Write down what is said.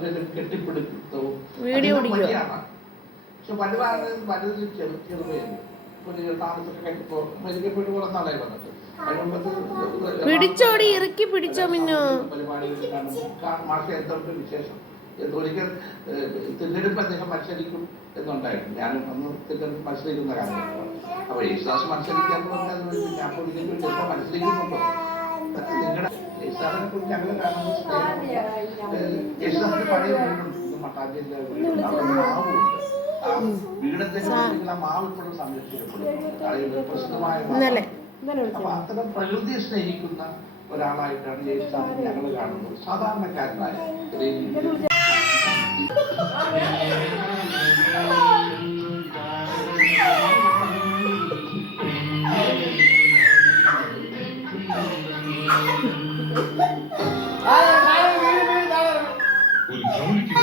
കഴിഞ്ഞപ്പോൾ മരിക്കപ്പെട്ട് പക്ഷെ വലുതാണ് വലുത് അതിനുമ്പത്ത് പിടിച്ചോടി ഇറക്കി പിടിച്ചോ മിന്നു. വിശേഷം? ഒരിക്കൽ തിരഞ്ഞെടുപ്പ് അദ്ദേഹം മത്സരിക്കും എന്നുണ്ടായിരുന്നു. ഞാനും അന്ന് തിരഞ്ഞെടുപ്പ് മത്സരിക്കുന്ന കാലഘട്ടം. അപ്പൊ യേശുദാസ് മത്സരിക്കാൻ പറഞ്ഞാൽ ഞാൻ മത്സരിക്കുന്നുണ്ടോ? അതൊക്കെ നിങ്ങളുടെ യേശുദാസിനെ കുറിച്ച് ഞങ്ങൾ കാണുന്ന സ്നേഹം ഏഹ്, യേശുദാസിന്റെ പഴയ വീടുണ്ട് ഇത് മട്ടാഞ്ചേരിയിലെ വീട് ആ വീടത്തെ ആ മാവ് ഇപ്പോഴും സംരക്ഷിക്കപ്പെടുന്നു അത് പ്രസിദ്ധമായ ഇന്നലെ മാവാണ്. ഇന്നലെ അപ്പൊ വിളിച്ചോ അത്തരം പ്രകൃതിയെ സ്നേഹിക്കുന്ന ഒരാളായിട്ടാണ് യേശുദാസ് ഞങ്ങൾ കാണുന്നത് സാധാരണക്കാരനായ porque o único